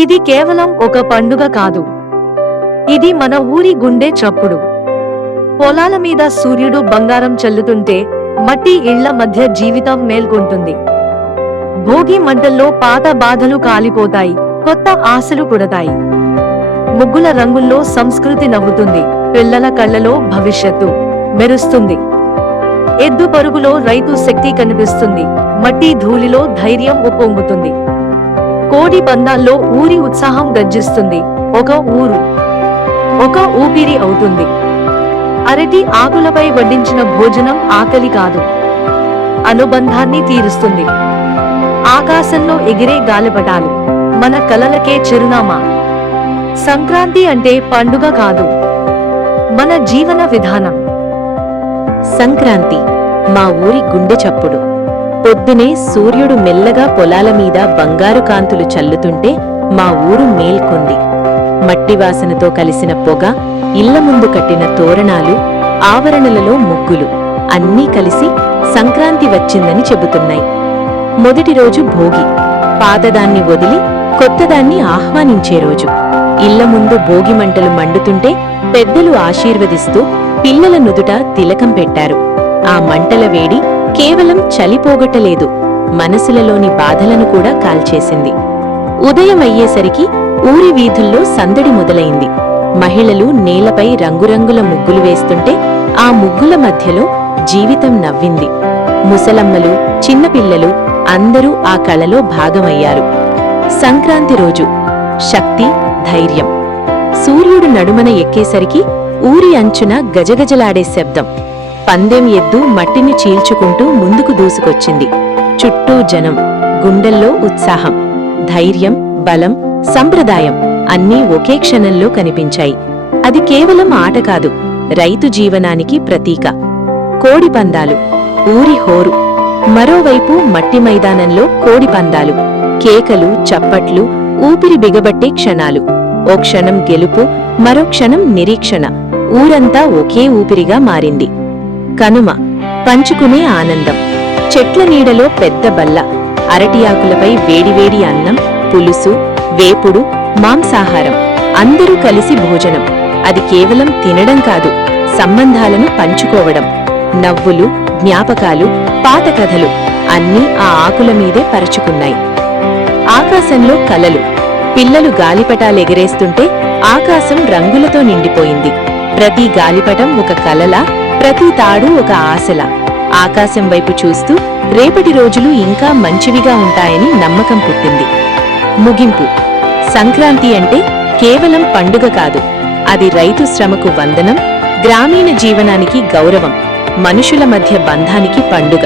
ఇది కేవలం ఒక పండుగ కాదు, ఇది మన ఊరి గుండె చప్పుడు. పొలాల మీద సూర్యుడు బంగారం చల్లుతుంటే మట్టి ఇళ్ల మధ్య జీవితం మేల్కొంటుంది. భోగి మంటల్లో పాత బాధలు కాలిపోతాయి, కొత్త ఆశలు పుడతాయి. ముగ్గుల రంగుల్లో సంస్కృతి నవ్వుతుంది, పిల్లల కళ్ళలో భవిష్యత్తు మెరుస్తుంది. ఎద్దు పరుగులో రైతు శక్తి కనిపిస్తుంది, మట్టి ధూళిలో ధైర్యం ఉప్పొంగుతుంది. కోడి పందాల్లో ఊరి ఉత్సాహం గర్జిస్తుంది, ఒక ఊరు ఒక ఊపిరి అవుతుంది. అరటి ఆకులపై వడ్డించిన భోజనం ఆకలి కాదు, అనుబంధాన్ని తీరుస్తుంది. ఆకాశంలో ఎగిరే గాలిపటాలు మన కలలకే చిరునామా. సంక్రాంతి అంటే పండుగ కాదు, మన జీవన విధానం. సంక్రాంతి మా ఊరి గుండె చప్పుడు. పొద్దునే సూర్యుడు మెల్లగా పొలాల మీద బంగారు కాంతులు చల్లుతుంటే మా ఊరు మేల్కొంది. మట్టివాసనతో కలిసిన పొగ, ఇళ్ల ముందు కట్టిన తోరణాలు, ఆవరణలలో ముగ్గులు అన్నీ కలిసి సంక్రాంతి వచ్చిందని చెబుతున్నాయి. మొదటి రోజు భోగి, పాతదాన్ని వదిలి కొత్తదాన్ని ఆహ్వానించే రోజు. ఇళ్ల ముందు భోగి మంటలు మండుతుంటే పెద్దలు ఆశీర్వదిస్తూ పిల్లల నుదుట తిలకం పెట్టారు. ఆ మంటల వేడి కేవలం చలిపోగొట్టలేదు, మనసులలోని బాధలను కూడా కాల్చేసింది. ఉదయం అయ్యేసరికి ఊరి వీధుల్లో సందడి మొదలైంది. మహిళలు నేలపై రంగురంగుల ముగ్గులు వేస్తుంటే ఆ ముగ్గుల మధ్యలో జీవితం నవ్వింది. ముసలమ్మలు, చిన్నపిల్లలు అందరూ ఆ కళలో భాగమయ్యారు. సంక్రాంతి రోజు శక్తి, ధైర్యం. సూర్యుడు నడుమన ఎక్కేసరికి ఊరి అంచున గజగజలాడే శబ్దం. పందెం ఎద్దు మట్టిని చీల్చుకుంటూ ముందుకు దూసుకొచ్చింది. చుట్టూ జనం, గుండెల్లో ఉత్సాహం. ధైర్యం, బలం, సంప్రదాయం అన్నీ ఒకే క్షణంలో కనిపించాయి. అది కేవలం ఆట కాదు, రైతు జీవనానికి ప్రతీక. కోడి పందాలు, ఊరి హోరు. మరోవైపు మట్టి మైదానంలో కోడి పందాలు, కేకలు, చప్పట్లు, ఊపిరి బిగబట్టే క్షణాలు. ఓ క్షణం గెలుపు, మరో క్షణం నిరీక్షణ. ఊరంతా ఒకే ఊపిరిగా మారింది. కనుమ, పంచుకునే ఆనందం. చెట్ల నీడలో పెద్ద బల్ల, అరటి ఆకులపై వేడివేడి అన్నం, పులుసు, వేపుడు, మాంసాహారం. అందరూ కలిసి భోజనం. అది కేవలం తినడం కాదు, సంబంధాలను పంచుకోవడం. నవ్వులు, జ్ఞాపకాలు, పాత కథలు అన్నీ ఆ ఆకుల మీదే పరచుకున్నాయి. ఆకాశంలో కలలు. పిల్లలు గాలిపటాలెగరేస్తుంటే ఆకాశం రంగులతో నిండిపోయింది. ప్రతి గాలిపటం ఒక కలలా, ప్రతి తాడు ఒక ఆశలా. ఆకాశం వైపు చూస్తూ రేపటి రోజులు ఇంకా మంచివిగా ఉంటాయని నమ్మకం పుట్టింది. ముగింపు. సంక్రాంతి అంటే కేవలం పండుగ కాదు, అది రైతు శ్రమకు వందనం, గ్రామీణ జీవనానికి గౌరవం, మనుషుల మధ్య బంధానికి పండుగ.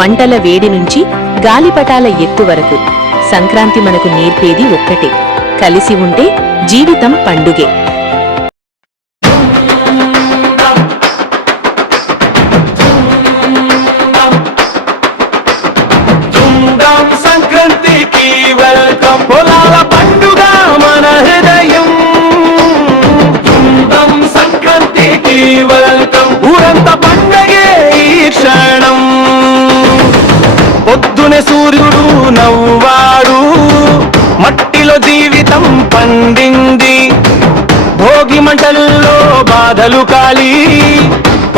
మంటల వేడి నుంచి గాలిపటాల ఎత్తు వరకు సంక్రాంతి మనకు నేర్పేది ఒక్కటే: కలిసి ఉంటే జీవితం పండుగే. పొలాల పండుగ మన హృదయం, సంక్రాంతికి వెల్కమ్. ఊరంతా పండగే ఈ క్షణం. పొద్దునే సూర్యుడు నవ్వాడు, మట్టిలో జీవితం పండింది. భోగి మంటల్లో బాధలు కాలి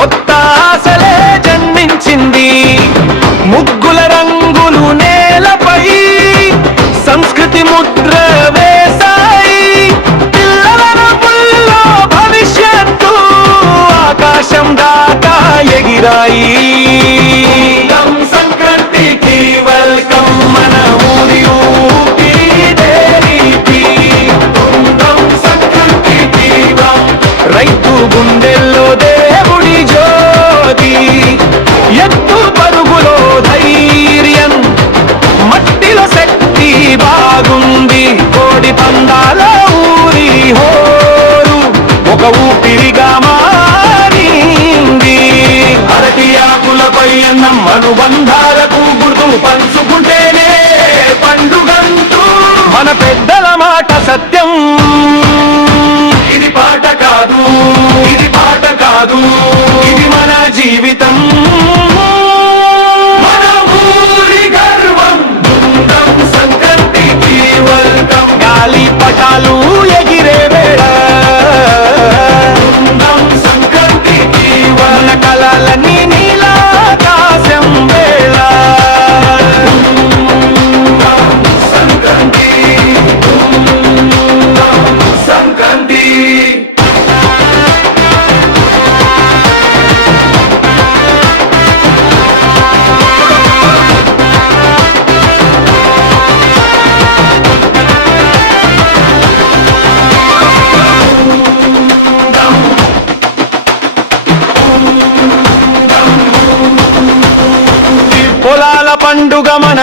కొత్త ఆశలే జన్మించింది. ముగ్గుల రంగులు నేలపై సంస్కృతి ముద్ర వేశాయి. పిల్లల నవ్వుల్లో భవిష్యత్తు ఆకాశం దాకా ఎగిరాయి. సంక్రాంతికి వెల్కమ్, మన ఊరి ఊపిరిదే రీతి. సంక్రాంతికి రైతు గుండెల్లో దేవుడి జ్యోతి. ఎత్తు పరుగులో ధైర్యం, మట్టిలో శక్తి బాగుంది.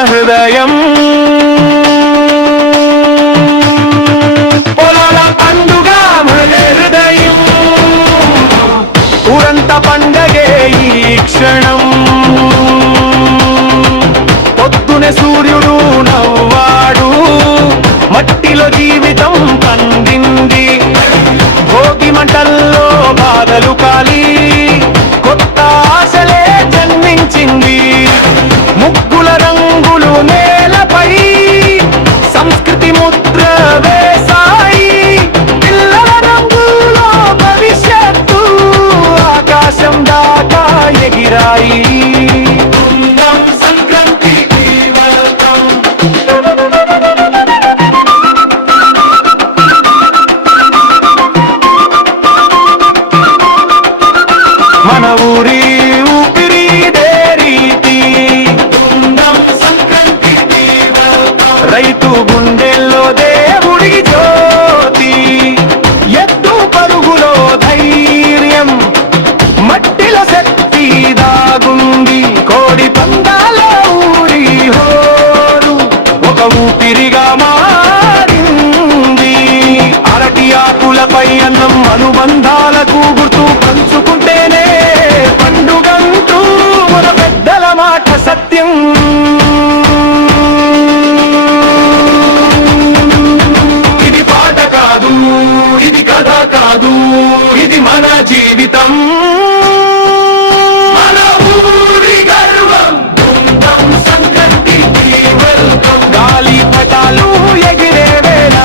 హృదయం. పొలాల పండుగ మన హృదయం, ఊరంత పండగే ఈ క్షణం. పొద్దునే సూర్యుడు నవ్వాడు, మట్టిలో జీవితం పండింది. భోగి మంటల్లో బాధలు కాలి కొత్త ఆశలే జన్మించింది. ముగ్గుల రంగులు నేలపై సంస్కృతి ముద్ర వేసాయి. పిల్లల రంగులో భవిష్యత్తు ఆకాశం దాకా ఎగిరాయి. సంక్రాంతికి వెల్కమ్. మన ఊరి ఊపిరి ఇదే రీతి. సంక్రాంతికి వెల్కమ్. రైతు గుండెల్లో దేవుడి జ్యోతి. ఎత్తు పరుగులో ధైర్యం, మట్టిలో శక్తి దాగుంది. కోడి పందాల ఊరి హోరు ఒక ఊపిరిగా మారింది. అరటి ఆకులపై అన్నం అనుబంధాలకు గుర్తు. పంచుకుంటేనే పండుగంటూ మన పెద్దల మాట సత్యం. ఇది పాట కాదు, ఇది కథ కాదు, ఇది మన జీవితం. మన ఊరి గర్వం. సంక్రాంతికి వెల్కమ్. గాలి పటాలు ఎగిరే వేళ,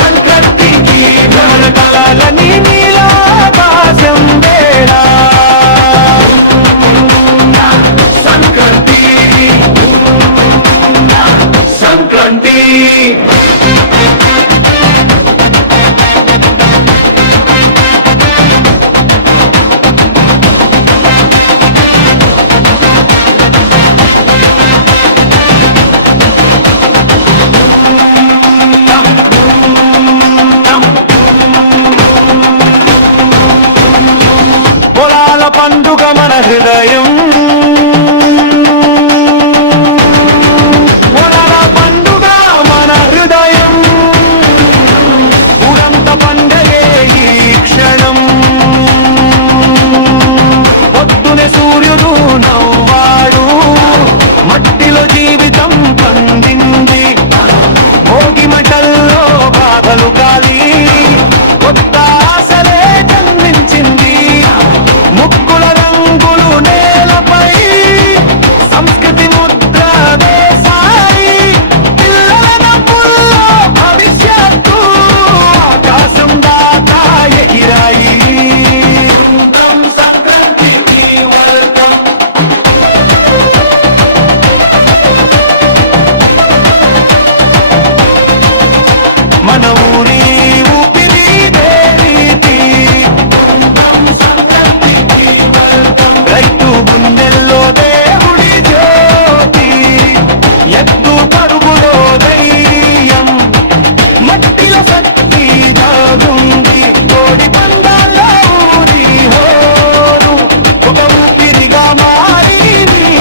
సంక్రాంతికి మన కళలని నీలాకాశం వేళ. సంక్రాంతి సంక్రాంతి. పొలాల పండుగ మన హృదయం. పొలాల పండుగ మన హృదయం, ఊరంత పండగే ఈ క్షణం. పొద్దునే సూర్యుడు నవ్వాడు, మట్టిలో జీవితం పండింది. భోగి మంటల్లో బాధలు కాలి కొత్త ఆశలే జన్మించింది. ముగ్గుల రంగులు నేలపై సంస్కృతి ముద్ర వేసాయి. పిల్లల నవ్వుల్లో భవిష్యత్తు ఆకాశం దాకా ఎగిరాయి. సంక్రాంతికి వెల్కమ్. మన ఊరి ఊపిరి ఇదే రీతి. రైతు గుండెల్లో దేవుడి జ్యోతి. ఎత్తు పరుగులో ధైర్యం, మట్టిలో శక్తి దాగుంది. కోడి పందాల ఊరి హోరు ఒక ఊపిరిగా మారింది.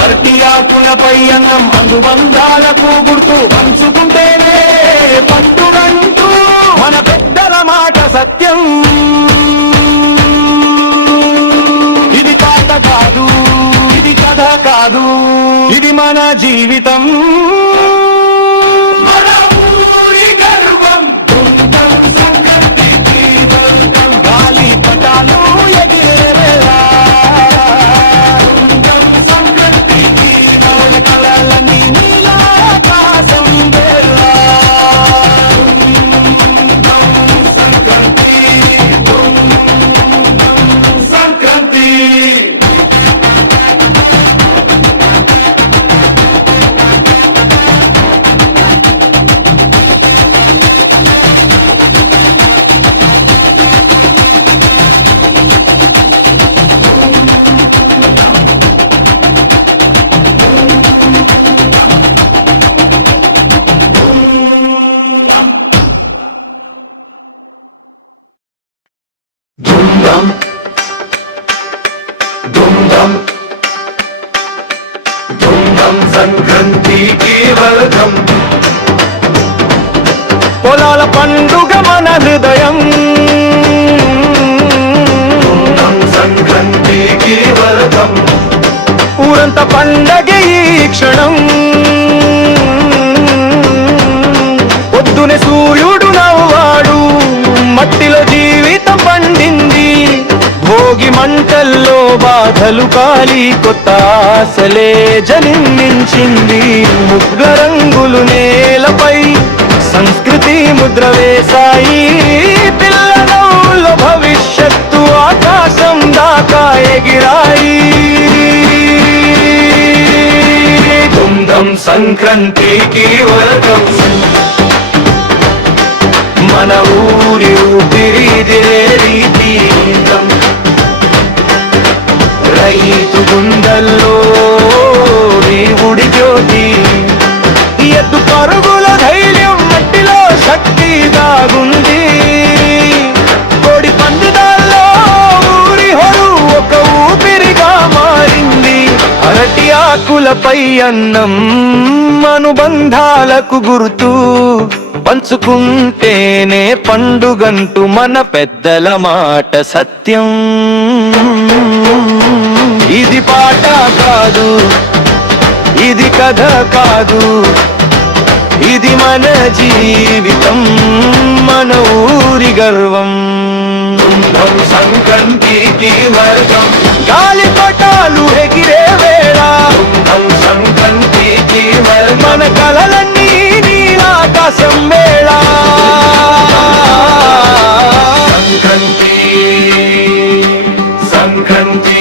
అరటి ఆకులపై అన్నం అనుబంధాలకు గుర్తు. పంచుకుంటేనే పండుగంటూ మన పెద్దల మాట సత్యం. ఇది పాట కాదు, ఇది కథ కాదు, ఇది మన జీవితం. మన ఊరి గర్వం. సంక్రాంతికి వెల్కమ్. గాలి పటాలు ఎగిరే వేళ, సంక్రాంతికి మన కళలని నీలాకాశం వేళ. సంక్రాంతి సంక్రాంతి. పొలాల పండుగ మన హృదయం, సంక్రాంతికి వెల్కమ్. ఊరంతా పండగ ఈ క్షణం, పొద్దునే సూర్యుడు నవ్వాడు, మట్టిలో జీవితం పండింది. భోగి మంటల్లో బాధలు కాలి కొత్త ఆశలే జన్మించింది. ముగ్గుల రంగులు నేలపై సంస్కృతి ముద్ర వేశాయి. పిల్లల భవిష్యత్తు ఆకాశం దాకా ఎగిరాయి. ధూమ్ధాం సంక్రాంతికి వెల్కమ్. మన ఊరి ఊపిరిదే రీతి, రైతు గుండెల్లో దేవుడి జ్యోతి. ఎద్దు పరుగుల ధైర్యం, మట్టిలో శక్తి దాగుంది. కోడి పందిదాల్లో ఊరి హొరు ఒక ఊపిరిగా మారింది. అరటి ఆకులపై అన్నం అనుబంధాలకు గుర్తు, పంచుకుంటేనే పండుగంటూ మన పెద్దల మాట సత్యం. ఇది పాట కాదు, ఇది కథ కాదు, ఇది మన జీవితం, మన ఊరి గర్వం. సంక్రాంతికి వెల్కమ్. గాలిపటాలు ఎగిరే వేళ, సంక్రాంతికి వెల్కమ్. మన కలలన్నీ నీలాకాశం వేళ. సంక్రాంతి సంక్రాంతి.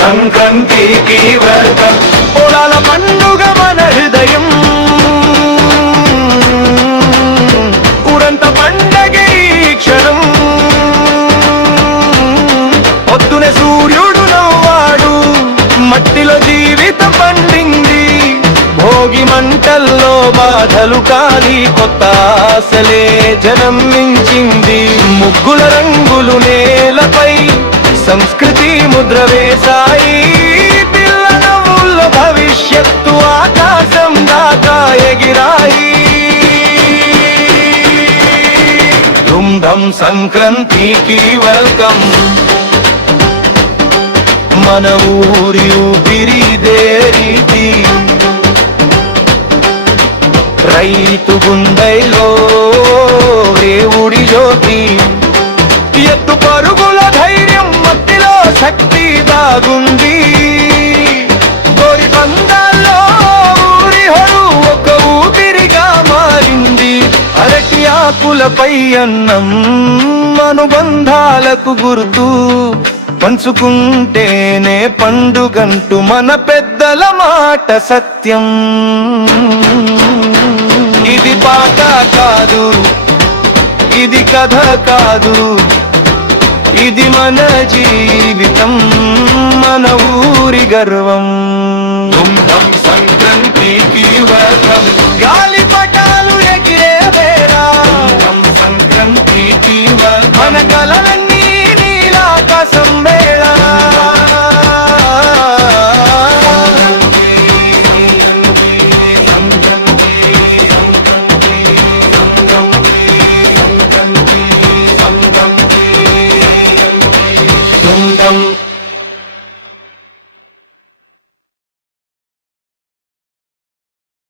సంక్రాంతికి వెల్కమ్. పొలాల పండుగ మన హృదయం, ఊరంతా పండగ ఈ క్షణం. పొద్దునే సూర్యుడు నవ్వాడు, మట్టిలో జీవితం పండింది. భోగి మంటల్లో బాధలు కాలి కొత్త ఆశలే జన్మించింది. ముగ్గుల రంగులు నేలపై సంస్కృతి ముద్ర వేశాయి. పిల్లల భవిష్యత్తు ఆకాశం దాకా ఎగిరాయి. ధూమ్ధాం సంక్రాంతికి వెల్కమ్. మన ఊరి ఊపిరిదే రీతి, రైతు గుండెలో దేవుడి జ్యోతి. ఎత్తు పరుగుల ధైర్యం, మట్టిలో శక్తి దాగుంది. కోడి పందాల్లో ఊరి హొరు ఒక ఊపిరిగా మారింది. అరటి ఆకులపై అన్నం అనుబంధాలకు గుర్తు, పంచుకుంటేనే పండుగంటూ మన పెద్దల మాట సత్యం. ఇది పాట కాదు, ఇది కథ కాదు, ఇది మన జీవితం, మన ఊరి గర్వం. ధూమ్ధాం సంక్రాంతికి వెల్కమ్. గాలిపటాలు ఎగిరే వేళ, సంక్రాంతికి వెల్కమ్. మన కలలన్నీ నీలాకాశం వేళ.